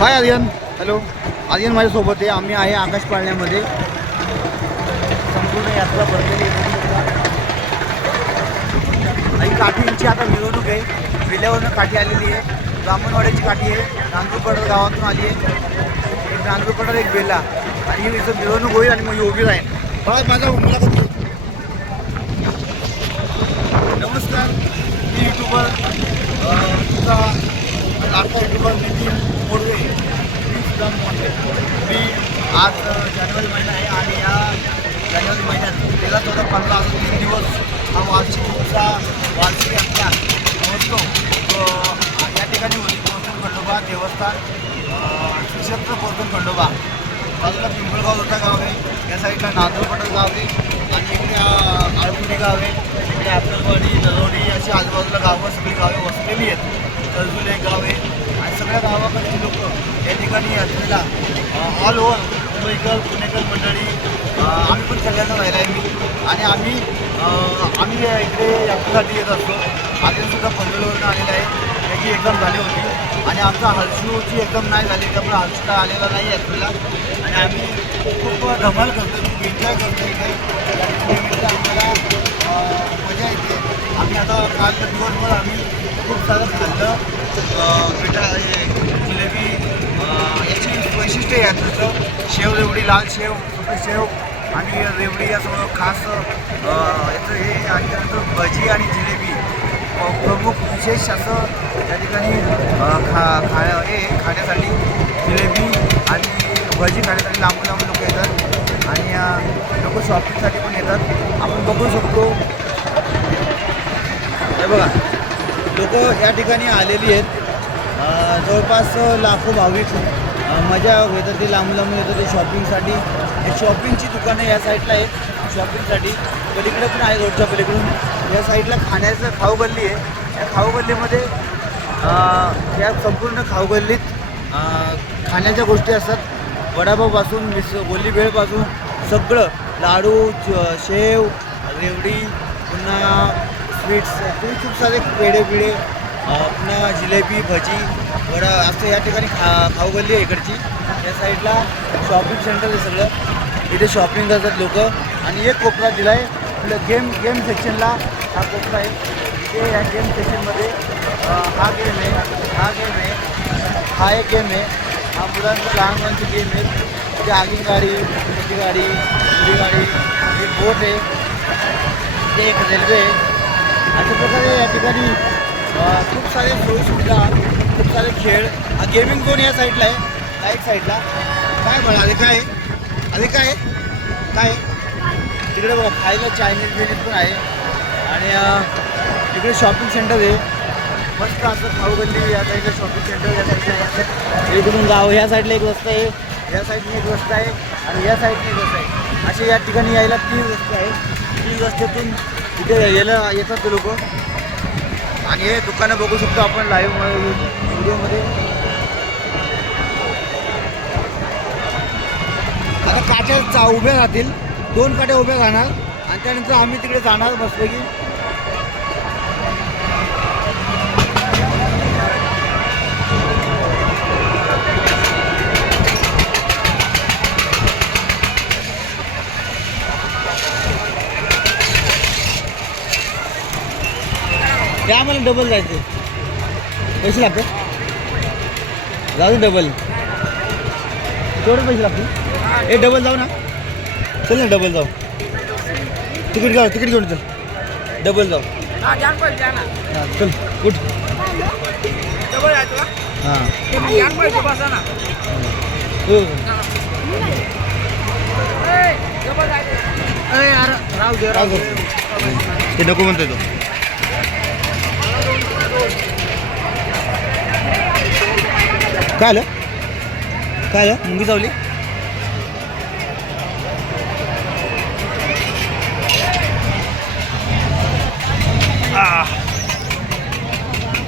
हाय Aryan. Hello. Aryan माझ्यासोबत आहे. आम्ही आहे आकाश पाळण्यामध्ये संपूर्ण यात्रा भरलेली आणि काठींची आता मिरवणूक आहे. विल्यावरनं काठी आलेली आहे. ब्राह्मणवाड्याची काठी आहे. नांदूरपडर गावातून आली आहे. एक नांदूरपडर एक बेला. आणि ही इथं मिरवणूक होईल आणि मग ही उभी राहील. बघा माझा मुलाखत घे. नमस्कार. मी युट्यूबर अं, तुमचा लाडका युट्यूबर मी आज जानेवारी महिना आहे आणि या जानेवारी महिन्यात गेला चौदा पंधरा अजून तीन दिवस हा वार्षिक उत्साह वार्षिक यात्रा महोत्सव या ठिकाणी होती खंडोबा देवस्थान श्रीक्षेत्र श्री खंडोबा. बाजूला पिंपळगाव मोठा गाव आहे. या साईडला नांदूरपटल गाव आहे. आणि इकडे आळकुटी गाव आहे. इकडे आपलवाडी नलवडी अशी आजूबाजूला गावं सगळी गावे वसलेली आहेत. तळजूल एक गाव आहे. सगळ्या गावाकडची लोक या ठिकाणी यात्रेला ऑल ओव्हर मुंबईकर पुणेकर मंडळी आम्ही पण सगळ्यांना व्हायला आहे मी आणि आम्ही आम्ही इकडे यात्रेसाठी येत असतो. आजसुद्धा पनवेलवरून आलेला आहे. त्याची एक्झाम झाली होती. आणि आमचा हर्षूची एक्झाम नाही झाली त्यामुळे हर्ष काय आलेला नाही यात्रेला. आणि आम्ही खूप धमाल करतो खूप एन्जॉय करतो इथे आम्हाला मजा येते. आम्ही आता काल दिवसभर आम्ही खूप सारं खाल्लं अ, पिठा हे जिलेबी अ, याची वैशिष्ट्य आहे यात्रेचं शेव रेवडी लाल शेव सुकी शेव आणि रेवडी याचं खास याचं हे आणि त्यानंतर भजी आणि जिलेबी. प्रमुख विशेष असं त्या ठिकाणी खा खा हे खाण्यासाठी जिलेबी आणि भजी खाण्यासाठी लांबून लांबून लोक येतात. आणि लोक शॉपिंगसाठी पण येतात. आपण बघू शकतो. हे बघा लोक या ठिकाणी आलेली आहेत. जवळपास लाखो भाविक मजा वेदर ते लांब लांब येतं ते शॉपिंगसाठी शॉपिंगची दुकानं या साईडला आहेत शॉपिंगसाठी पलीकडे पण आहे रोडच्या पलीकडून. या साईडला खाण्याचं खाऊ गल्ली आहे. या खाऊ गल्लीमध्ये या संपूर्ण खाऊ गल्लीत खाण्याच्या गोष्टी असतात. वडापावपासून मिस गोली भेळपासून सगळं. लाडू च- शेव रेवडी पुन्हा स्वीट्स खूप सारे पेढे पिढे पुन्हा जिलेबी भजी वडा असं या ठिकाणी खा खाऊ गल्ली आहे इकडची. या साईडला शॉपिंग सेंटर आहे सगळं. इथे शॉपिंग करतात लोक. आणि एक कोपरा दिला आहे. आपलं गेम गेम सेक्शनला हा कोपरा आहे. इथे या गेम सेक्शनमध्ये हा गेम आहे. हा गेम आहे. हा एक गेम आहे. हा मुलांचा लहान मुलांची गेम आहे. इथे आगीन गाडी मोठी गाडी उडी गाडी एक बोट आहे. ते एक रेल्वे आहे. अशा प्रकारे या ठिकाणी खूप सारे सोयीसुविधा खूप सारे खेळ. हा गेमिंग झोन या साईडला आहे. राईट साईडला काय बघा अरे काय आहे? काय काय तिकडे बघा खायला चायनीज बिनीज पण आहे. आणि तिकडे शॉपिंग सेंटर आहे. मस्त असं खाऊगल्ली या साईडला शॉपिंग सेंटर या साईडला इकडून गाव ह्या साईडला एक रस्ता आहे. या साईडने एक रस्ता आहे. आणि या साईडने एक रस्ता आहे. असे या ठिकाणी यायला तीन रस्ते आहे तीन रस्त्यातून इथे यायला येतात ते लोक. आणि हे दुकानं बघू शकतो आपण लाईव्ह व्हिडिओमध्ये. आता काट्या उभ्या राहतील. दोन काट्या उभ्या राहणार. आणि त्यानंतर आम्ही तिकडे जाणार मस्तपैकी त्या आम्हाला डबल जायचं. पैसे लागतात. जाऊ दे डबल तेवढे पैसे लागतील? ए डबल जाऊ ना. चल ना डबल जाऊ. तिकीट काढ तिकीट घेऊन चल. डबल जाऊ. हां चल उठ. हां. हो. ते नको म्हणतोय तो. काय आलं? काय आलं? मुंगी चावली.